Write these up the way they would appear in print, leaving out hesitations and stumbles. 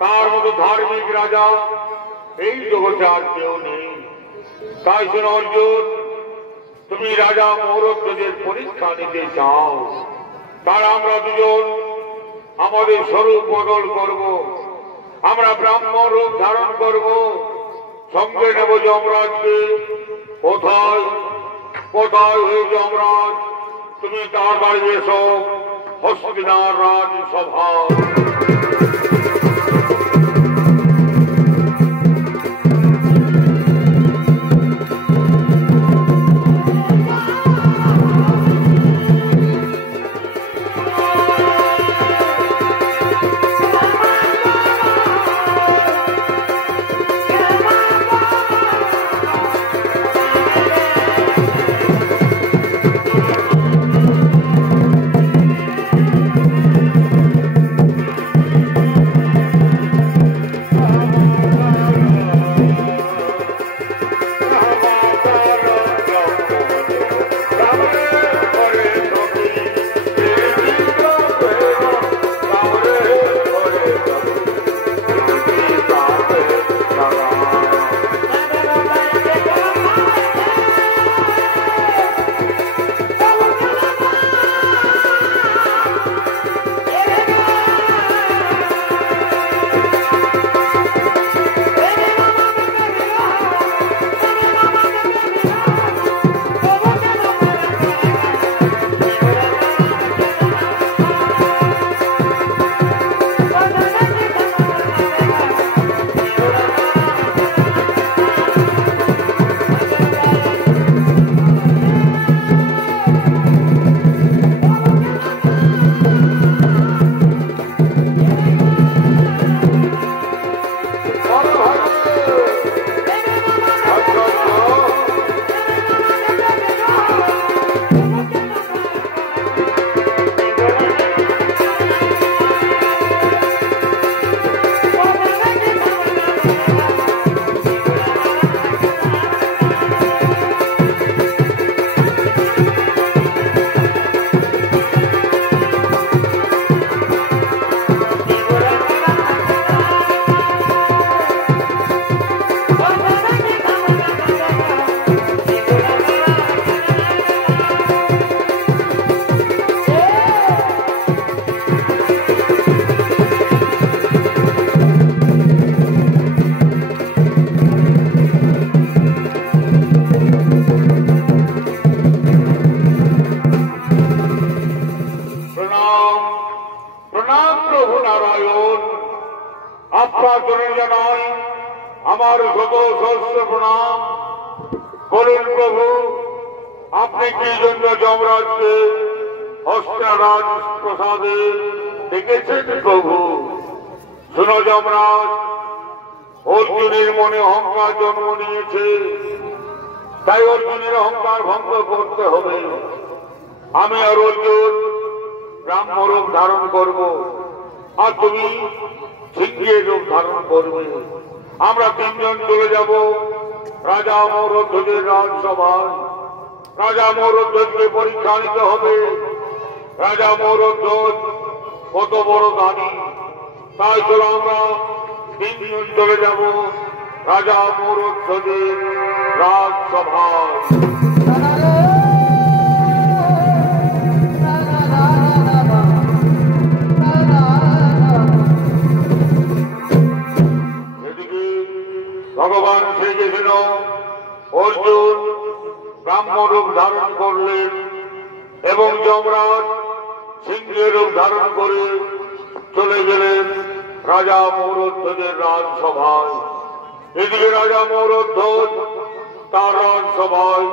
তার মতো ধার্মিক রাজা এই জগতে আর কেউ নেই। তাই শোনো অর্জুন, তুমি রাজা মৌরধ্বজের পরীক্ষা নিতে চাও, তার আমরা দুজন আমাদের স্বরূপ বদল করব, আমরা ব্রাহ্মণ রূপ ধারণ করব, সঙ্গে নেব যমরাজকে। কোথায় কোথায় হয়ে যমরাজ, তুমি তাড়াতাড়ি এসো হস্তিনার রাজসভা। তাই অর্জুনের অহংকার ভঙ্গ করতে হবে। আমি আর অর্জুন ব্রাহ্ম রূপ ধারণ করব, আর তুমি সিংহের রূপ ধারণ করবে। আমরা তিনজন চলে যাব রাজা মৌরধ্বজের রাজসভায়। রাজা মৌরধ্বজকে পরীক্ষা নিতে হবে, রাজা মৌরধ্বজ কত বড় দানি। তাই চলো আমরা তিনজন চলে যাব রাজা মৌরধ্বজের রাজসভায়। এদিকে ভগবান শ্রীকৃষ্ণ অর্জুন ব্রাহ্ম রূপ ধারণ করলেন এবং যমরাজ সিংহের রূপ ধারণ করে চলে গেলেন রাজা মৌরধ্বজের রাজসভায়। এদিকে রাজা মৌরধ্বজ তার রাজসভায়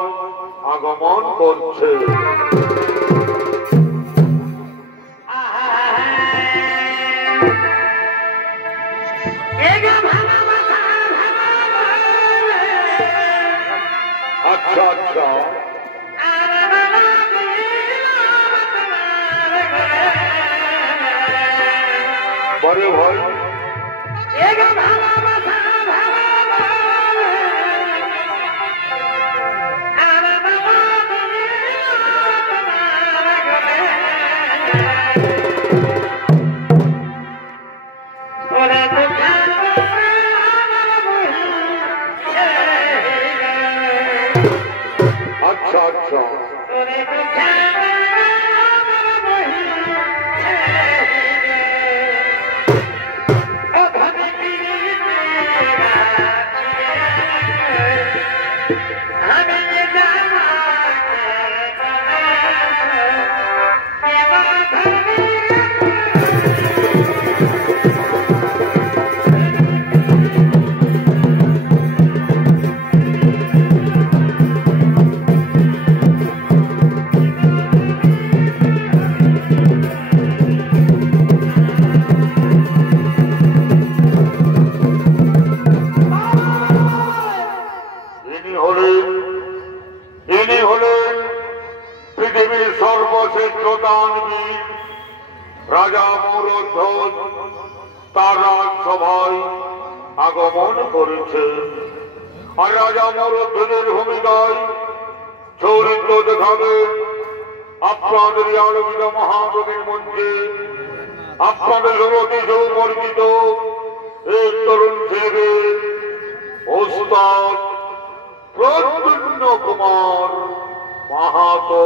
আগমন করছে। আচ্ছা আচ্ছা, বড় ভাই What রাজা মৌরধ্বজ তার রাজসভায় আগমন করেছে। আর রাজা মৌরধ্বজের ভূমিকায় চরিত্র দেখাবে আপনাদের আলোকিত মহাপ্রভীর মধ্যে আপনাদের অতি সুপরিচিত এক তরুণ ছেলে ওস্তাদ প্রদ্যুম্ন কুমার মাহাতো।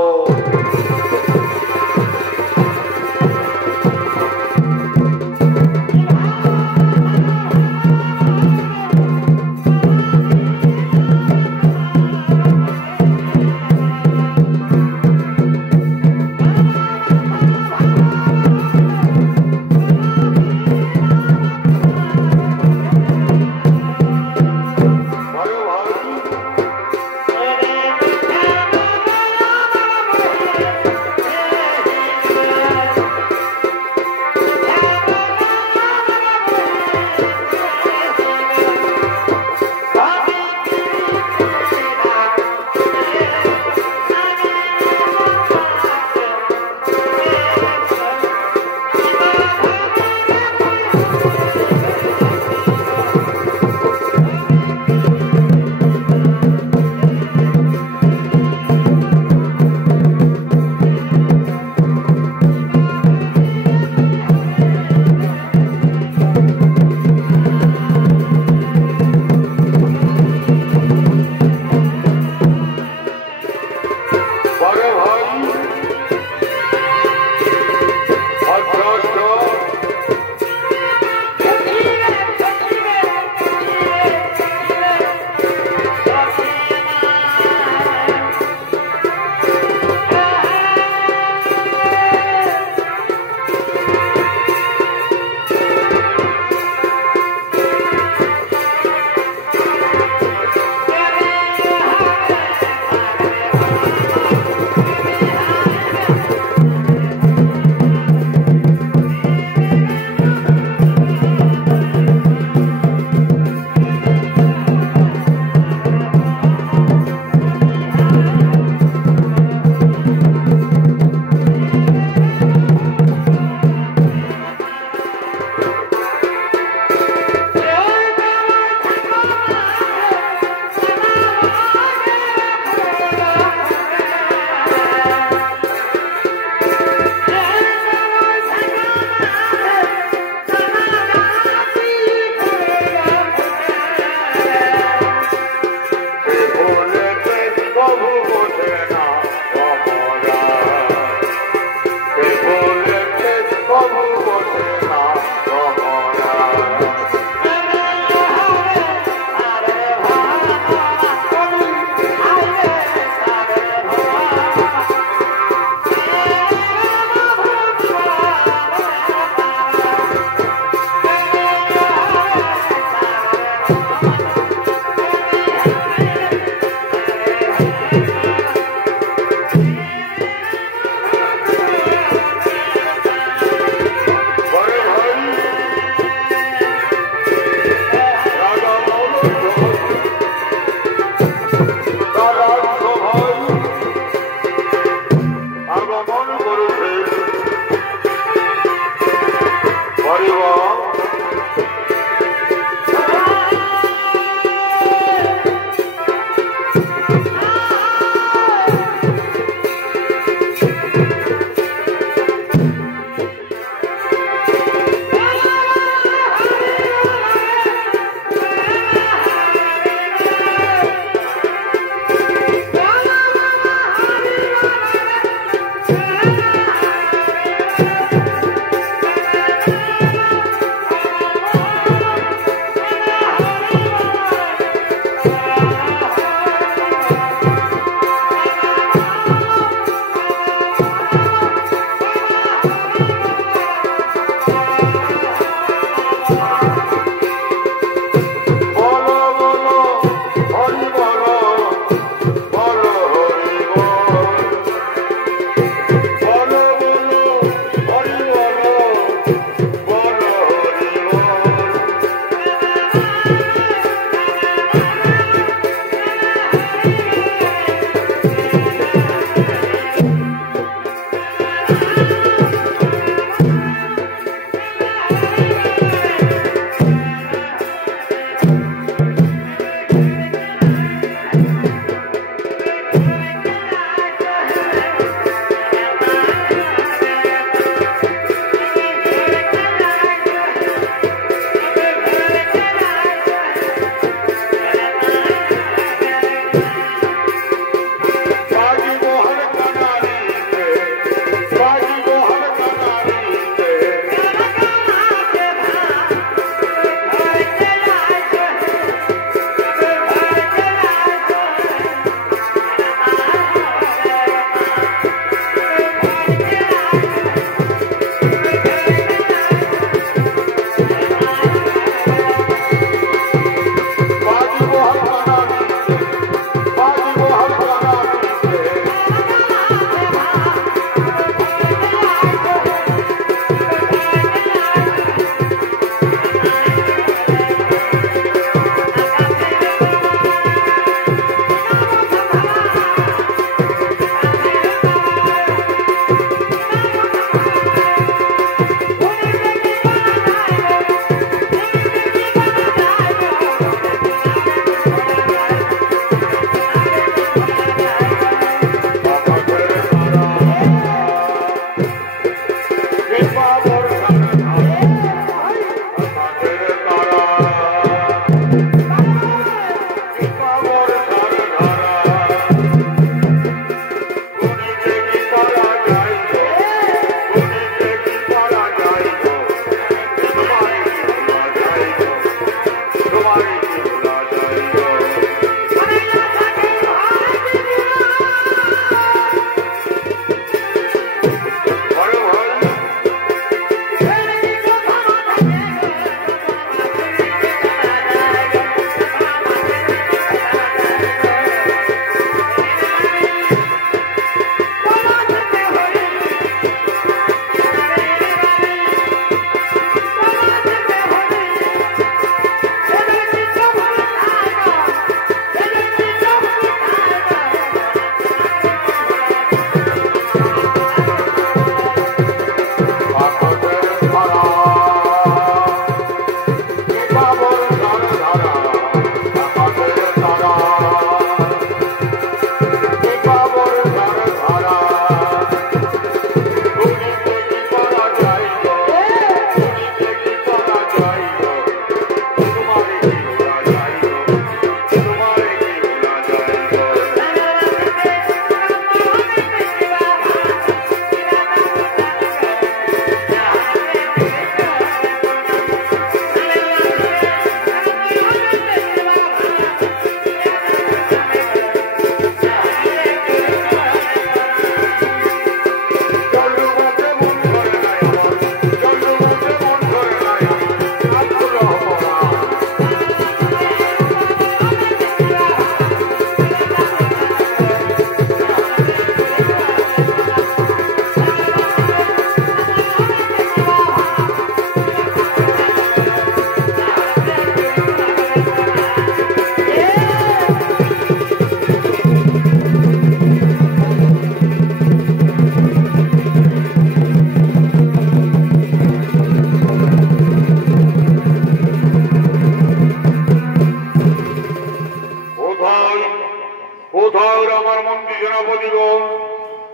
আমার মন্ত্রী সেনাপতিগণ,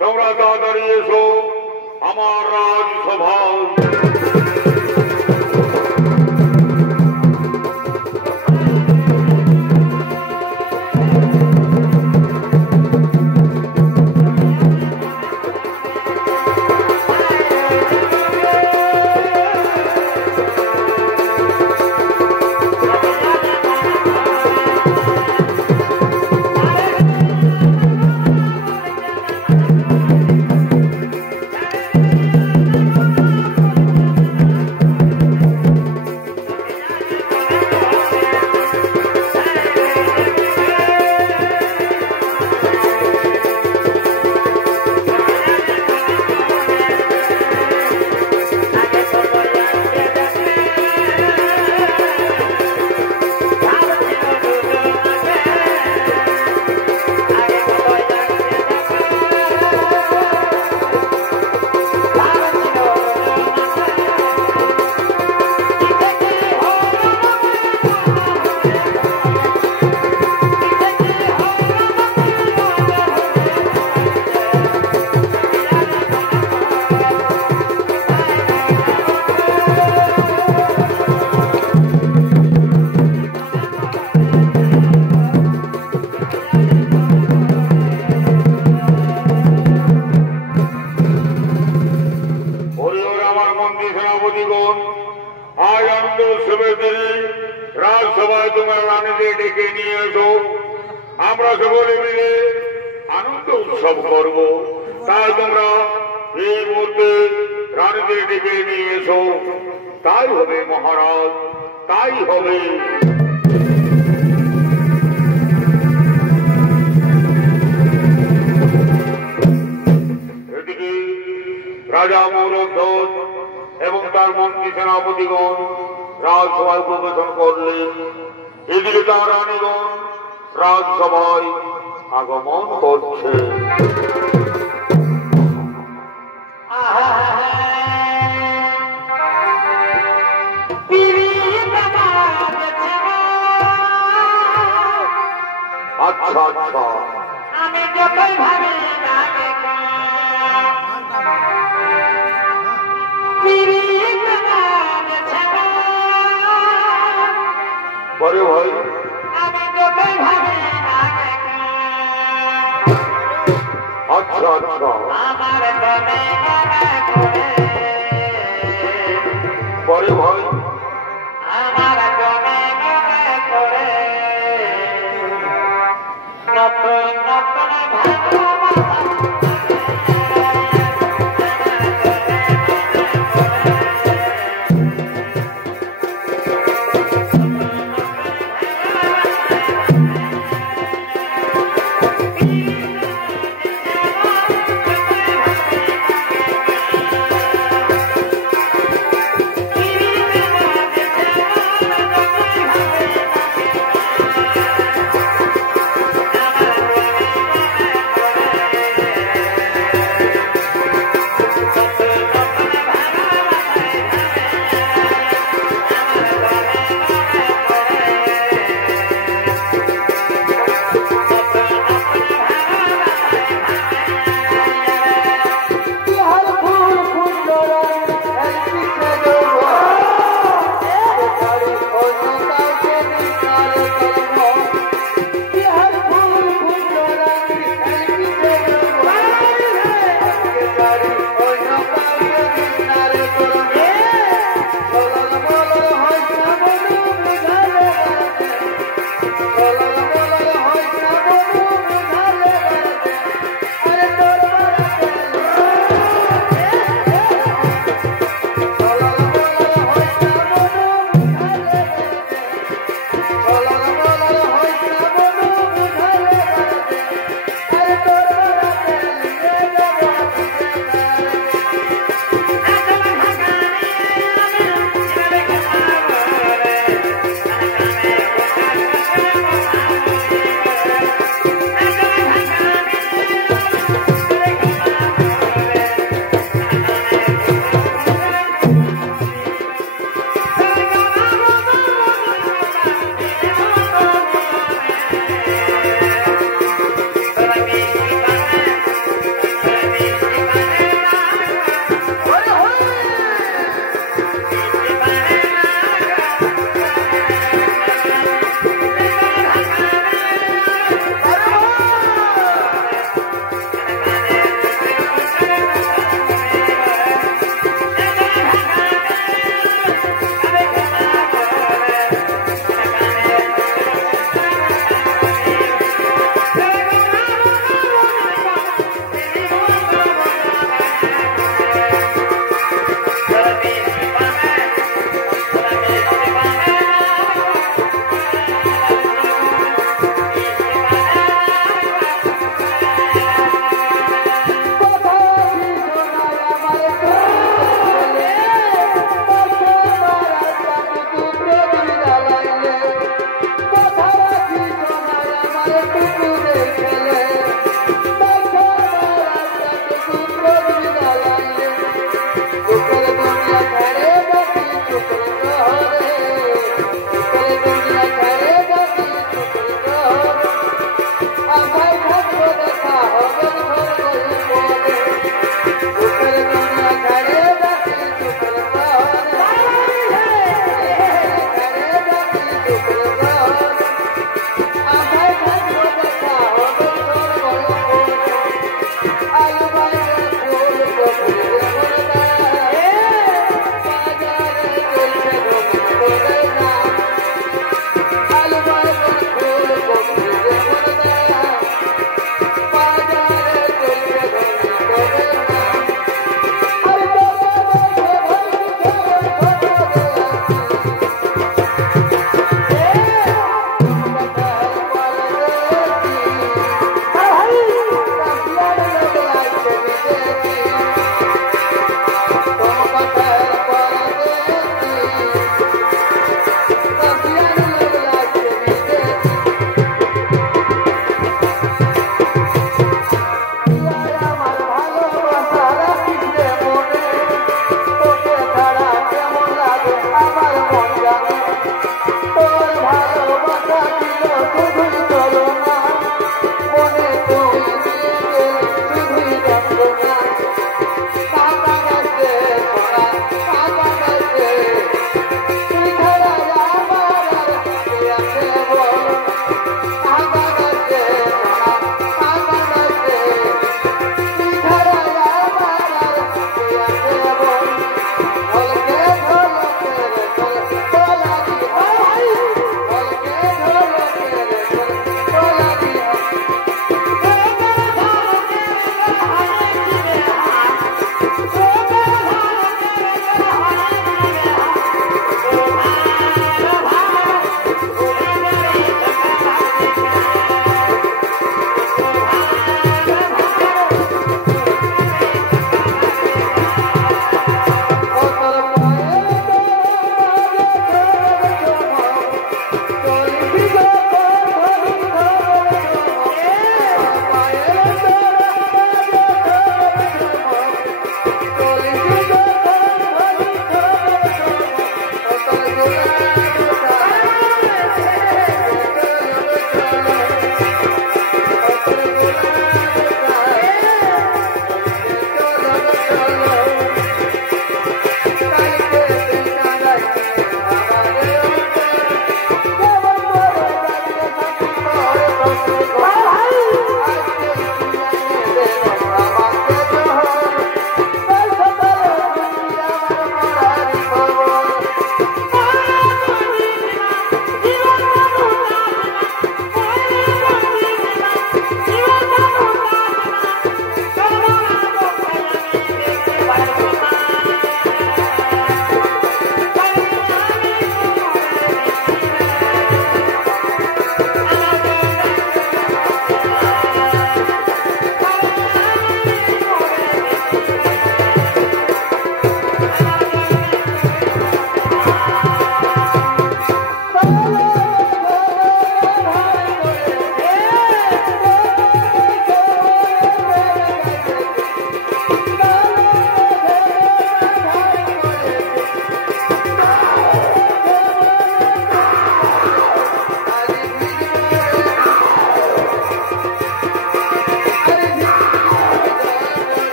তোমরা তাড়াতাড়ি এসো আমার রাজসভায়। রাজসভায় তোমরা রানীদের ডেকে নিয়ে এসো, আমরা সকলে মিলে আনন্দ উৎসব করব। তাই তোমরা এই মুহূর্তে রানীদের ডেকে নিয়ে এসো। তাই হবে মহারাজ, তাই হবে। এদিকে রাজা মৌরধ্বজ এবং তার মন্ত্রী সেনাপতিগণ রাজসভায় প্রবেশন করলেন। এদিকে তার রানীগণ রাজসভায় আগমন করছে। আচ্ছা আচ্ছা, আমি যতই ভাবি বড় ভাই, আচ্ছা আচ্ছা, বড় ভাই,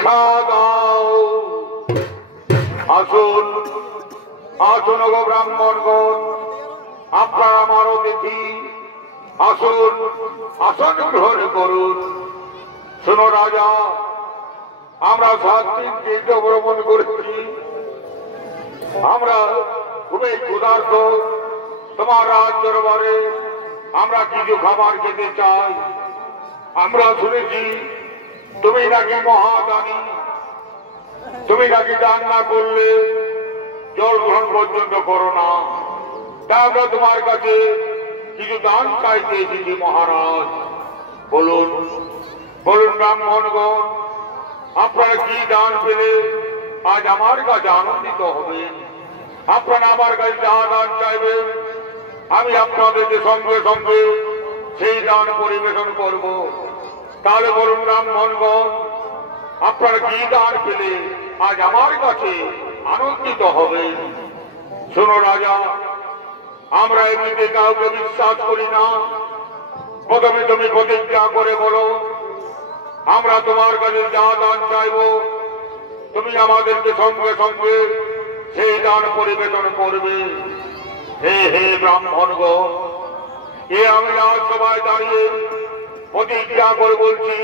ভিক্ষা দাও। আসুন আসুন গো ব্রাহ্মণগণ, আপনারা আমার অতিথি, আসুন আসন গ্রহণ করুন। শোনো রাজা, আমরা 7 দিন তীর্থ ভ্রমণ করেছি, আমরা খুবই ক্ষুধার্ত। তোমার রাজ দরবারে আমরা কিছু খাবার খেতে চাই। আমরা শুনেছি তুমি নাকি মহাদানী, তুমি নাকি দান না করলে জল গ্রহণ পর্যন্ত করো না। তাই আমরা তোমার কাছে কিছু দান চাইতে এসেছি মহারাজ। বলুন বলুন ব্রাহ্মণগণ, আপনারা কি দান পেলে আজ আমার কাছে আনন্দিত হবেন? আপনারা আমার কাছে যা দান চাইবেন আমি আপনাদেরকে সঙ্গে সঙ্গে সেই দান পরিবেশন করব। তাহলে বলুন ব্রাহ্মণগণ, আপনারা কি দান পেলে আজ আমার কাছে আনন্দিত হবেন? শোনো রাজা, আমরা এমনিতে কাউকে বিশ্বাস করি না। প্রথমে তুমি প্রতিজ্ঞা করে বলো, আমরা তোমার কাছে যা দান চাইব তুমি আমাদেরকে সঙ্গে সঙ্গে সেই দান পরিবেশন করবে। হে হে ব্রাহ্মণগণ, এ আমি আজ সবাই দাঁড়িয়ে প্রতিজ্ঞা করে বলছি,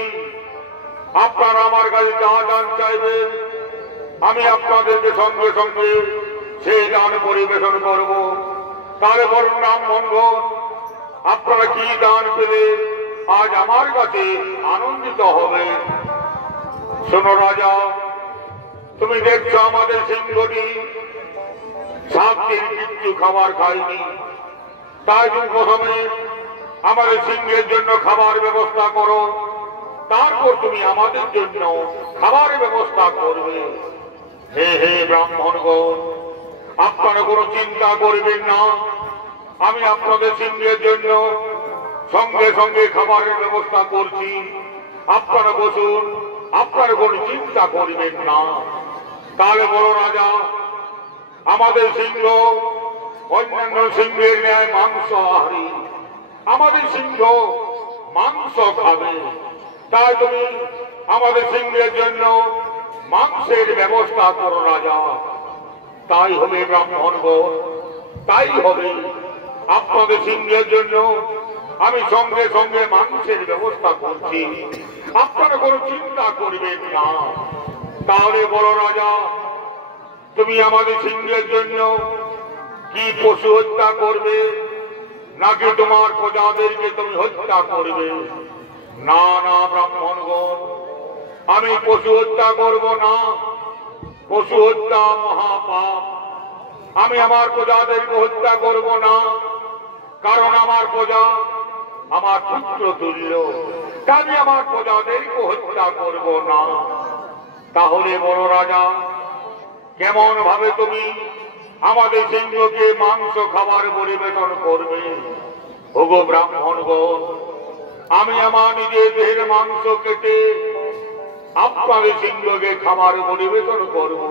আপনারা আমার কাছে যা দান চাইবেন আমি আপনাদেরকে সঙ্গে সঙ্গে সেই দান পরিবেশন করব। তাহলে বলুন ব্রাহ্মণগণ, আপনারা কি দান পেলে আজ আমার কাছে আনন্দিত হবে? শোনো রাজা, তুমি দেখছো আমাদের সিংহটি 7 দিন কিচ্ছু খাবার খায়নি। তাই তুমি প্রথমে আমাদের সিংহের জন্য খাবার ব্যবস্থা করো, তারপর তুমি আমাদের জন্য খাবারের ব্যবস্থা করবে। হে হে ব্রাহ্মণগণ, আপনারা কোনো চিন্তা করবেন না, আমি আপনাদের সিংহের জন্য সঙ্গে সঙ্গে খাবারের ব্যবস্থা করছি। আপনারা বসুন, আপনারা কোনো চিন্তা করবেন না। তাহলে বলো রাজা, আমাদের সিংহ অন্যান্য সিংহের ন্যায় মাংস আহারী, আমাদের সিংহ মাংস খাবে। তাই তুমি আমাদের সিংহের জন্য মাংসের ব্যবস্থা করো রাজা। তাই হবে ব্রাহ্মণগণ, তাই হবে। আপনাদের সিংহের জন্য আমি সঙ্গে সঙ্গে মাংসের ব্যবস্থা করছি, আপনারা কোনো চিন্তা করবেন না। তাহলে বলো রাজা, তুমি আমাদের সিংহের জন্য কি পশু হত্যা করবে, নাকি তোমার প্রজাদেরকে তুমি হত্যা করবে? না না ব্রাহ্মণগণ, আমি পশু হত্যা করব না। পশু হত্যা মহাপাপ। আমি আমার প্রজাদেরকে হত্যা করব না, কারণ আমার প্রজা আমার পুত্র তুল্য। আমি আমার প্রজাদেরকে হত্যা করব না। তাহলে বড় রাজা, কেমন ভাবে তুমি আমাদের সিংহকে মাংস খাবার পরিবেশন করবে? ওগো ব্রাহ্মণগণ, আমি আমার নিজের দেহের মাংস কেটে আপনাদের সিংহকে খাবার পরিবেশন করব।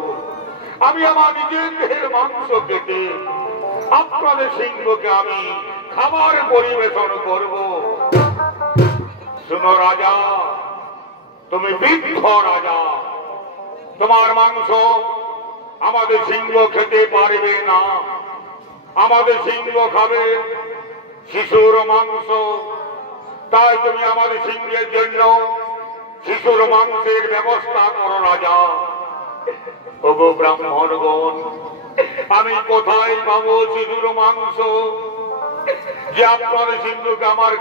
আমি আমার নিজের দেহের মাংস কেটে আপনাদের সিংহকে আমি খাবার পরিবেশন করব। শুনো রাজা, তুমি বৃদ্ধ রাজা, তোমার মাংস আমাদের সিংহ খেতে পারবে না। আমাদের সিংহ খাবে শিশুর মাংস। তাই তুমি আমাদের সিংহের জন্য শিশুর মাংসের ব্যবস্থা করো রাজা। ওগো ব্রাহ্মণগণ, আমি কোথায় পাবো শিশুর মাংস যে আপনাদের সিংহকে আমার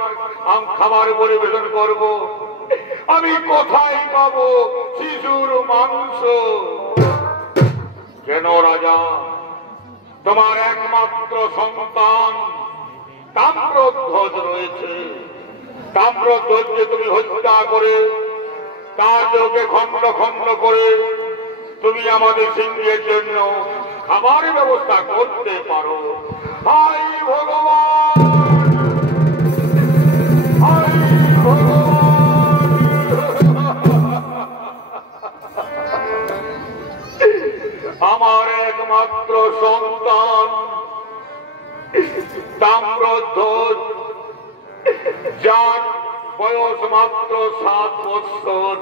খাবার পরিবেশন করব? আমি কোথায় পাবো শিশুর মাংস? কেন রাজা, তোমার একমাত্র সন্তান তাম্রধ্বজ রয়েছে। তাম্রধ্বজকে তুমি হত্যা করে তার দেহকে খণ্ড খণ্ড করে তুমি আমাদের সিংহের জন্য খাবারের ব্যবস্থা করতে পারো। হাই ভগবান, হাই ভগবান। আমার একমাত্র সন্তান তাম্রধ্বজ, যার বয়স মাত্র 7 বছর,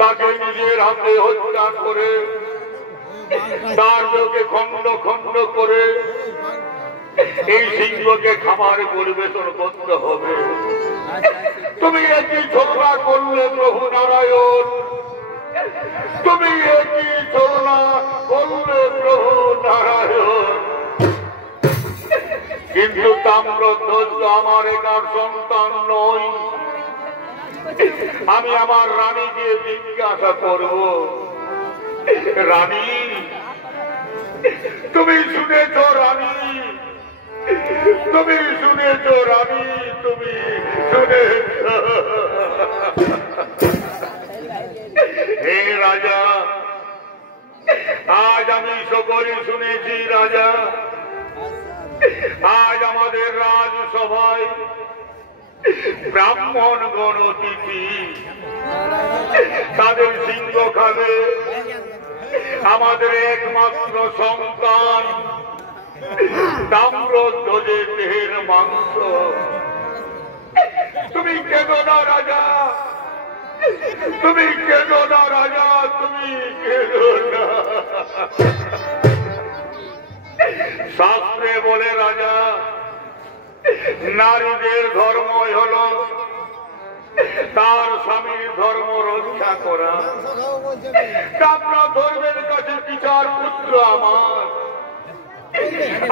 তাকে নিজের হাতে হত্যা করে তার দেহকে খণ্ড খণ্ড করে এই সিংহকে খাবার পরিবেশন করতে হবে। তুমি একই ছলনা করলে প্রভু নারায়ণ, তুমি একই ছলনা করলে প্রভু নারায়ণ। কিন্তু তাম্রধ্বজ আমার একার সন্তান নই। আমি আমার রানীকে জিজ্ঞাসা করব, রানী তুমি শুনেছ? রানী তুমি শুনেছ? রানী তুমি শুনেছ? হে রাজা, আজ আমি সকলে শুনেছি রাজা, আজ আমাদের রাজসভায় ব্রাহ্মণ গণ অতিথি, তাদের সিংহ খাবে আমাদের একমাত্র সন্তান তাম্রধ্বজের দেহের মাংস। তুমি কেঁদো না রাজা, তুমি কেঁদো না রাজা, তুমি কেঁদো না। শাস্ত্রে বলে রাজা, নারীদের ধর্মই হল তার স্বামীর ধর্ম রক্ষা করা। আপনার ধর্মের কাছে বিচার পুত্র আমার,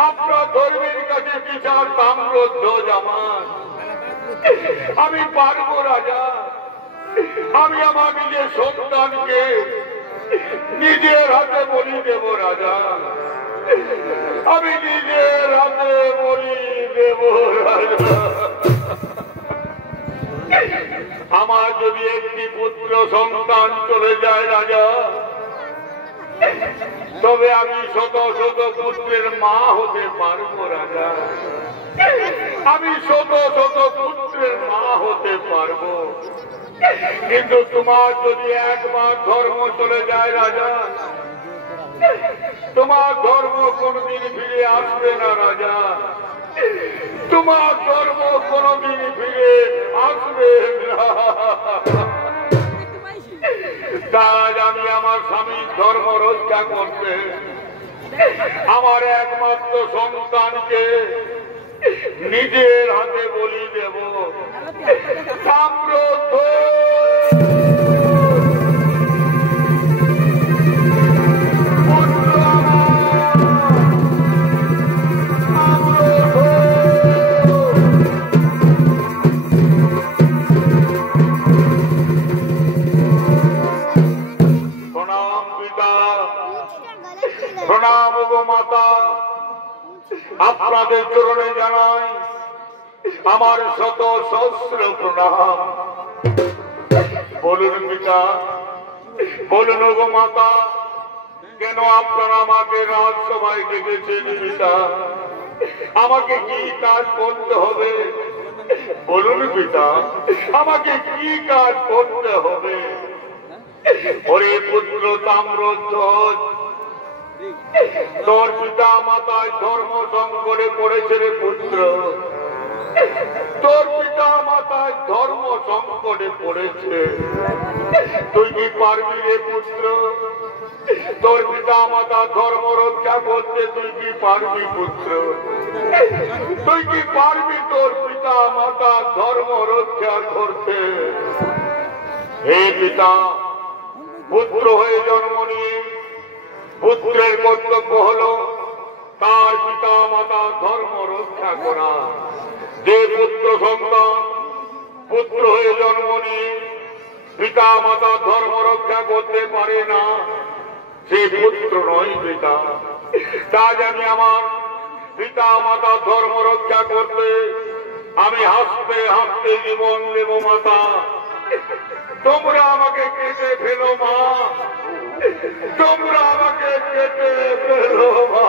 আপনার ধর্মের কাছে বিচার তাম্রধ্বজ আমার। আমি পারবো রাজা, আমি আমার নিজের সন্তানকে নিজের হাতে বলি দেব রাজা, আমি নিজের হাতে বলি দেব রাজা। আমার যদি একটি পুত্র সন্তান চলে যায় রাজা, তবে আমি শত শত পুত্রের মা হতে পারবো রাজা, আমি শত শত পুত্রের মা হতে পারবো। কিন্তু তোমার যদি একবার ধর্ম চলে যায় রাজা, তোমার ধর্ম কোনদিন ফিরে আসবে না রাজা, তোমার ধর্ম কোনদিন ফিরে আসবে না। তাই আমি আমার স্বামীর ধর্ম রক্ষা করতে আমার একমাত্র সন্তানকে নিজের হাতে বলি দেব। প্রণাম গো মাতা, আপনাদের চরণে জানাই আমার শত সহস্র প্রণাম। বলুন পিতা, বলুন গো মাতা, কেন আপনারা আমাকে রাজসভায় ডেকেছেন পিতা? আমাকে কি কাজ করতে হবে বলুন পিতা, আমাকে কি কাজ করতে হবে? ওরে পুত্র তাম্রধ্বজ, তোর পিতা মাতায় ধর্ম সংকটে পড়েছে রে পুত্র, তোর পিতা মাতায় ধর্ম সংকটে পড়েছে। তুই কি পারবি রে পুত্র? তোর পিতা মাতা ধর্ম রক্ষা করতে তুই কি পারবি পুত্র? তুই কি পারবি তোর পিতা মাতা ধর্ম রক্ষা করতে? হে পিতা, পুত্র হয়ে জন্ম নিয়ে পুত্রের কর্তব্য হল তার পিতা মাতা ধর্ম রক্ষা করা। যে পুত্র সন্তান পুত্র হয়ে জন্ম নিয়ে পিতা মাতা ধর্ম রক্ষা করতে পারে না, সে পুত্র নয় পিতা। তাই আমি আমার পিতা মাতা ধর্ম রক্ষা করতে আমি হাসতে হাসতে জীবন দেব মাতা। তোমরা আমাকে কেটে ফেলো মা, তোমরা আমাকে কেটে ফেলো মা।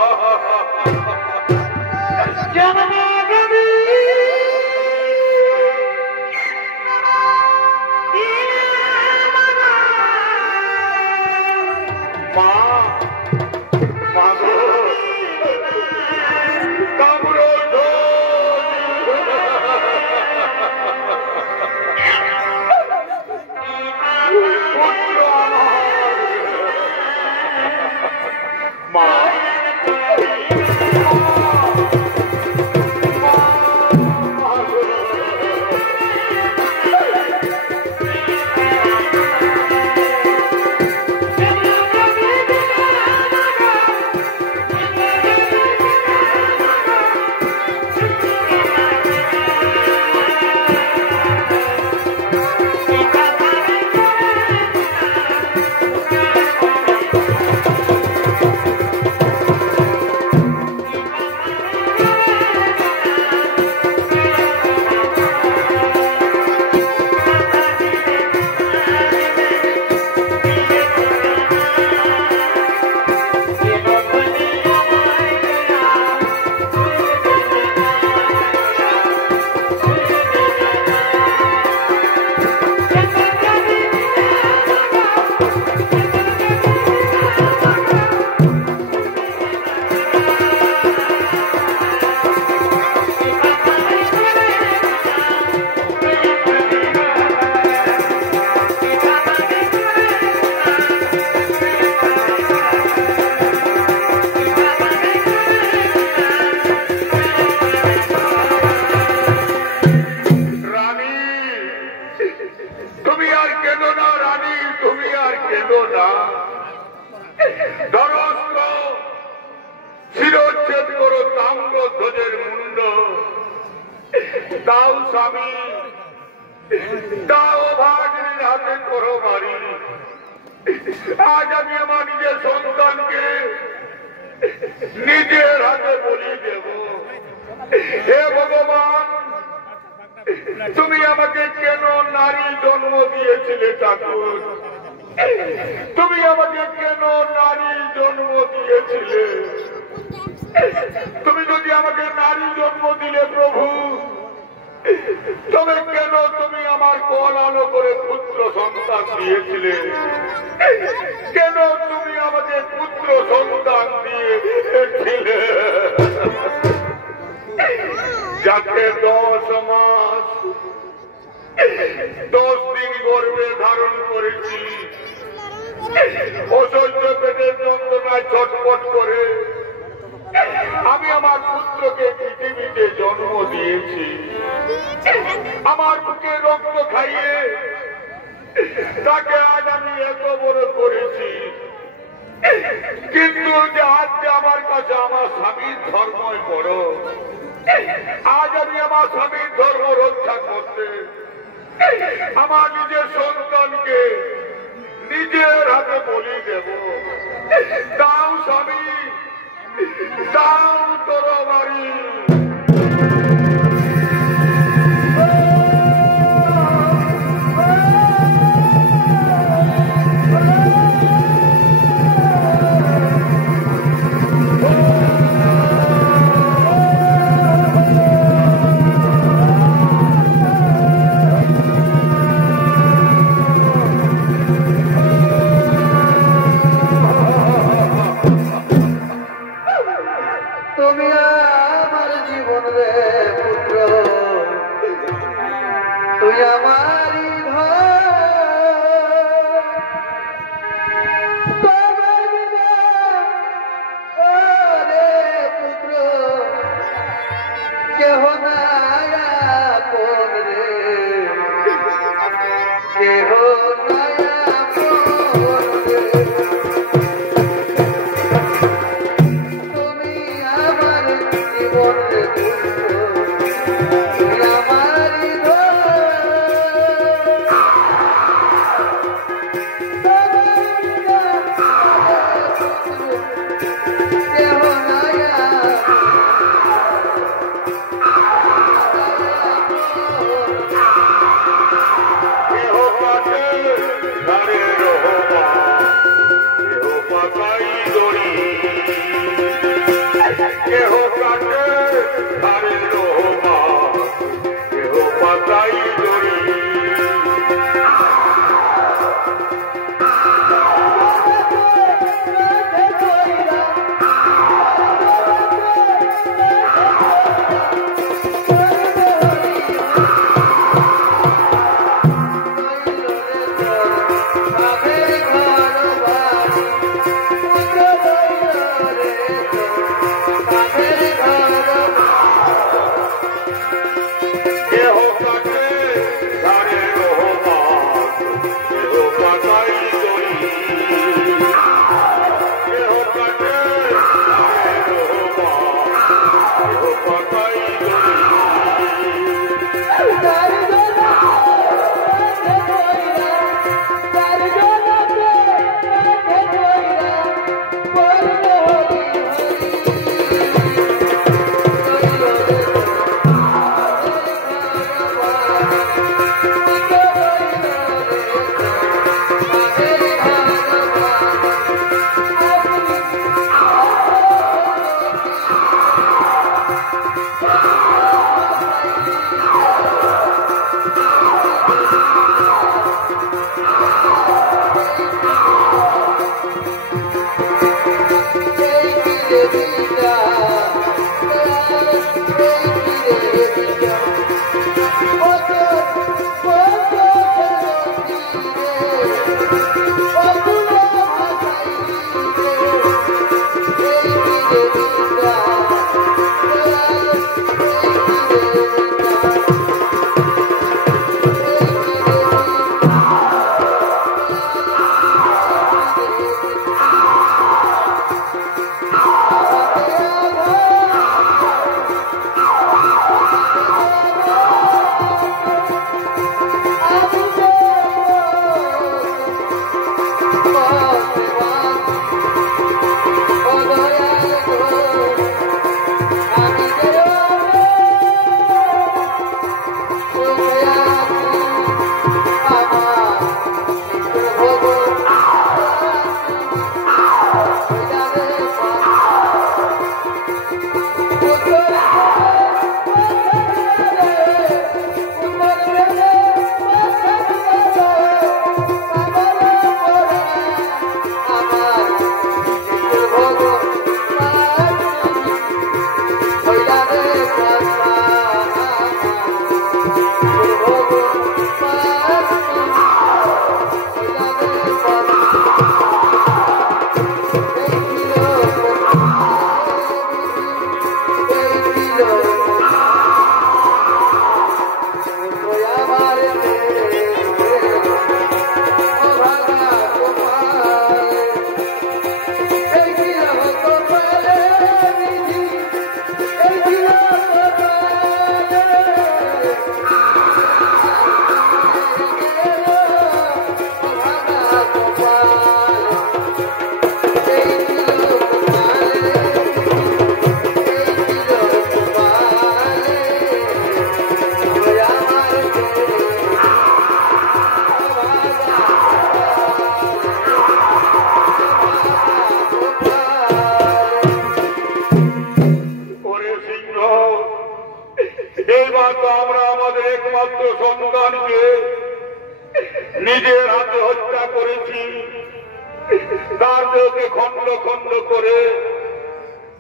কেঁদো না রানী, তুমি আর কেঁদো না। ধরস্ত শিরোচ্ছেদ করো তাম্র ধ্বজের মুন্ড, দাও স্বামী, দাও ভাগ্নের হাতে করো বাড়ি। আজ আমি আমার নিজের সন্তানকে নিজের হাতে বলি দেব। হে ভগবান, তুমি আমাকে কেন নারী জন্ম দিয়েছিলে ঠাকুর? তুমি আমাকে কেন নারী জন্ম দিয়েছিলে? তুমি যদি আমাকে নারী জন্ম দিলে প্রভু, তবে কেন তুমি আমার কলানো করে পুত্র সন্তান দিয়েছিলে? কেন তুমি আমাকে পুত্র সন্তান দিয়েছিলে? যাকে 10 মাস 10 দিন গর্ভে ধারণ করেছি, অসহ্য পেটের যন্ত্রণায় ছটফট করে আমি আমার পুত্রকে পৃথিবীতে জন্ম দিয়েছি। আমার বুকে রক্ত খাইয়ে তাকে আজ আমি এত বড় করেছি। কিন্তু যে আজ আমার কাছে আমার স্বামীর ধর্মই বড়। আজ আমি আমার স্বামীর ধর্ম রক্ষা করতে আমার নিজের সন্তানকে নিজের হাতে বলি দেব। দাও স্বামী, দাও তরবারি। নিজের হাতে হত্যা করেছি, তার দেহকে খণ্ড খণ্ড করে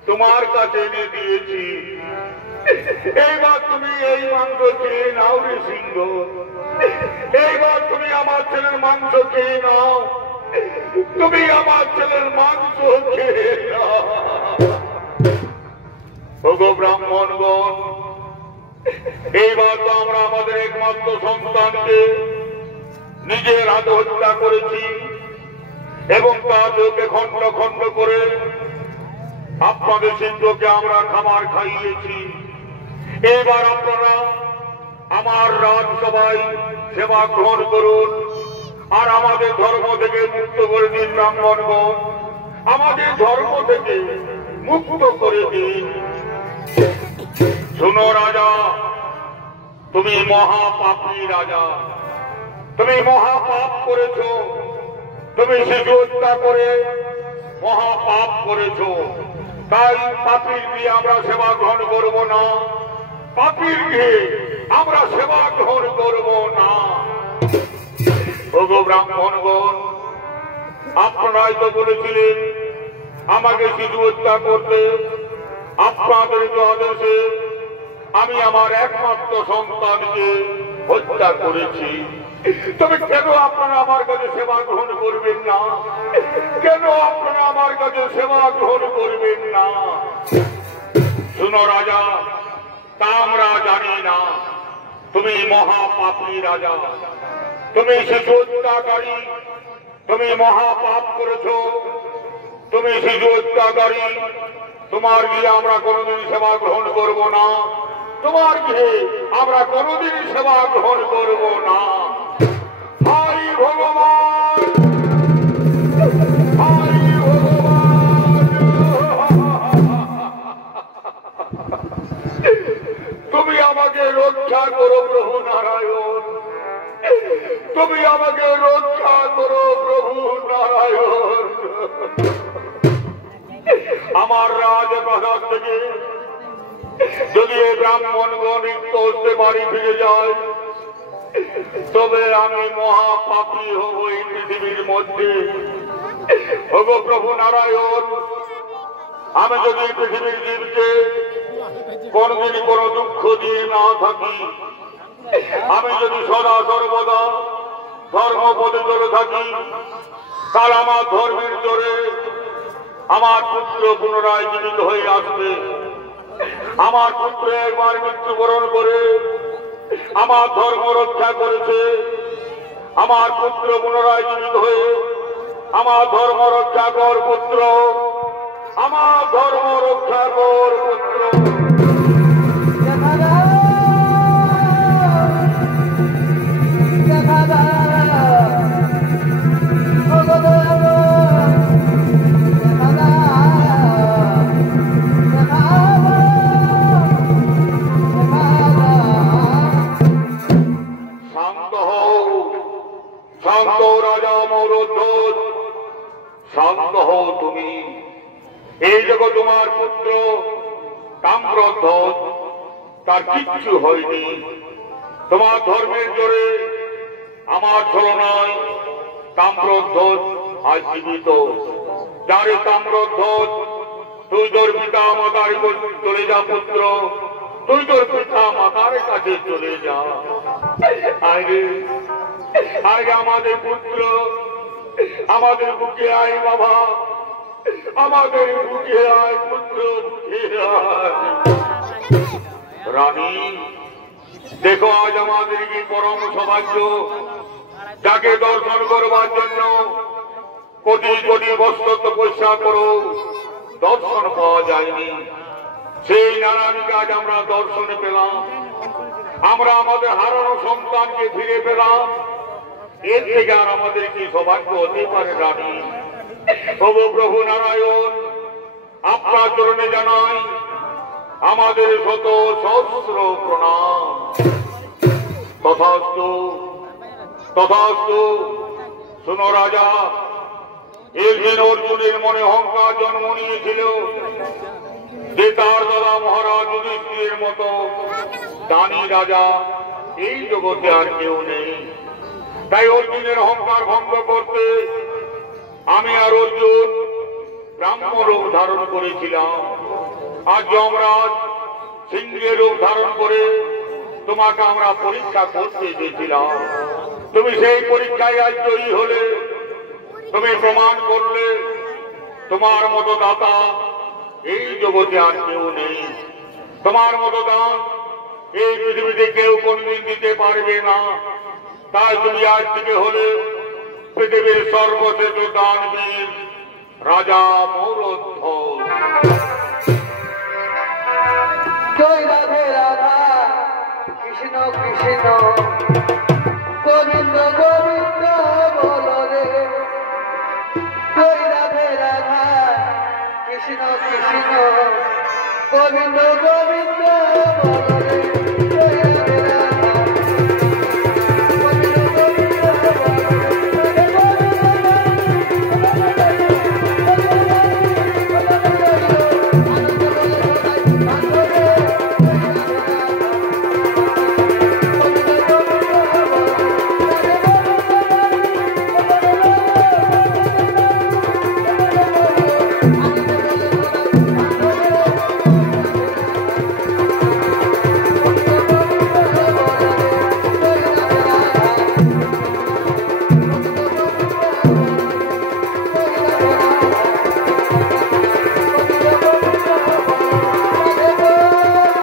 তোমার কাছে এনে দিয়েছি। এইবার তুমি এই মাংস খেয়ে নাও রে সিংহ, এইবার তুমি আমার ছেলের মাংস খেয়ে নাও, তুমি আমার ছেলের মাংস খেয়ে নাও। ওগো ব্রাহ্মণগণ, এইবার তো আমরা আমাদের একমাত্র সন্তানকে নিজের হাতে হত্যা করেছি এবং তার দেহকে খণ্ড খণ্ড করে আপনাদের সিংহকে আমরা খাবার খাইয়েছি। এবার আপনারা আমার রাজসভায় সেবা গ্রহণ করুন আর আমাদের ধর্ম থেকে মুক্ত করে দিন। ব্রাহ্মণগণ, আমাদের ধর্ম থেকে মুক্ত করে দিন। শুনো রাজা, তুমি মহাপাপী রাজা, তুমি মহাপাপ করেছ, তুমি শিশু হত্যা করে মহাপাপ করেছ। তাই পাপীর দিয়ে আমরা সেবা গ্রহণ করব না, পাপীর দিয়ে আমরা সেবা গ্রহণ করব না। ওগো ব্রাহ্মণগণ, আপনারাই তো বলেছিলেন আমাকে শিশু হত্যা করতে, আপনাদের আদেশে আমি আমার একমাত্র সন্তানকে হত্যা করেছি। তবে কেন আপনারা আমার কাছে সেবা গ্রহণ করবেন না? কেন আপনারা আমার কাছে সেবা গ্রহণ করবেন না? শুনো রাজা, তা আমরা জানি না তুমি মহাপাপী রাজা, তুমি শিশু হত্যাকারী, তুমি মহাপাপ করেছ, তুমি শিশু হত্যাকারী। তোমার গিয়ে আমরা কোনোদিন সেবা গ্রহণ করব না, তোমার গিয়ে আমরা কোনোদিন সেবা গ্রহণ করব না। হরি ভগবান, হরি ভগবান। তুমি আমাকে রক্ষা করো প্রভু নারায়ণ, তুমি আমাকে রক্ষা করো প্রভু নারায়ণ। আমার রাজপ্রাসাদ থেকে যদি এই ব্রাহ্মণগণ রিক্ত হতে বাড়ি ফিরে যায়, তবে আমি মহাপাপী হব এই পৃথিবীর মধ্যে। ওগো প্রভু নারায়ণ, আমি যদি পৃথিবীর জীবকে কোনদিন কোনো দুঃখ দিয়ে না থাকি, আমি যদি সদা সর্বদা ধর্মপথে চলে থাকি, তাহলে আমার ধর্মের জোরে আমার পুত্র পুনরায় জীবিত হয়ে আসবে। আমার পুত্র একবার মৃত্যুবরণ করে আমার ধর্ম রক্ষা করেছে, আমার পুত্র পুনরায় জীবিত হয়ে আমার ধর্ম রক্ষা কর পুত্র, আমার ধর্ম রক্ষা কর পুত্র। Oh, শান্ত রাজা মৌরধ্বজ, শান্ত হও তুমি। এই দেখো তোমার পুত্র তাম্রধ্বজ, তার কিচ্ছু হয়নি। তোমার ধর্মের জোরে, আমার ছলনায় তাম্রধ্বজ আজ জীবিত। যারে তাম্রধ্বজ, তুই তোর পিতা মাতার চলে যা পুত্র, তুই তোর পিতা মাতার কাছে চলে যা। আরে আরে আমাদের পুত্র, আমাদের বুকে আয় বাবা, আমাদের বুকে আয় পুত্র, বুকে আয়। রানী দেখো, আজ আমাদের কি পরম সৌভাগ্য, যাকে দর্শন করবার জন্য কোটি কোটি বছর তপস্যা করো, দর্শন পাওয়া যায়নি। সেই নারায়ণকে আজ আমরা দর্শনে পেলাম। আমরা আমাদের হারানো সন্তানকে ফিরে পেলাম। এর থেকে আর আমাদের কি সৌভাগ্য হতে পারে রানী? প্রভু প্রভু নারায়ণ, আপনার চরণে জানাই আমাদের শত সহস্র প্রণাম। তথাস্তু তথাস্তু। শুনো রাজা, একদিন অর্জুনের মনে অহংকার জন্ম নিয়েছিল যে তার দাদা মহারাজ যুধিষ্ঠিরের মতো দানী রাজা এই জগতে আর কেউ নেই। তাই অর্জুনের অহংকার ভঙ্গ করতে আমি আর অর্জুন ব্রাহ্ম রূপ ধারণ করেছিলাম। আজ যমরাজ সিংহের রূপ ধারণ করে তোমাকে আমরা পরীক্ষা করতে চেয়েছিলাম। তুমি সেই পরীক্ষায় আজ জয়ী হলে, তুমি প্রমাণ করলে তোমার মতো দাতা এই জগতে আর কেউ নেই। তোমার মতো দান এই পৃথিবীতে কেউ কোনদিন দিতে পারবে না। তাই তুমি আজ থেকে হলে পৃথিবীর সর্বশ্রেষ্ঠ দানবীর রাজা মৌরধ্বজ। জয় রাধে রাধা, কৃষ্ণ কৃষ্ণ গোবিন্দ গোবিন্দ বলো রে। জয় রাধে রাধা, কৃষ্ণ কৃষ্ণ গোবিন্দ গোবিন্দ বলো রে।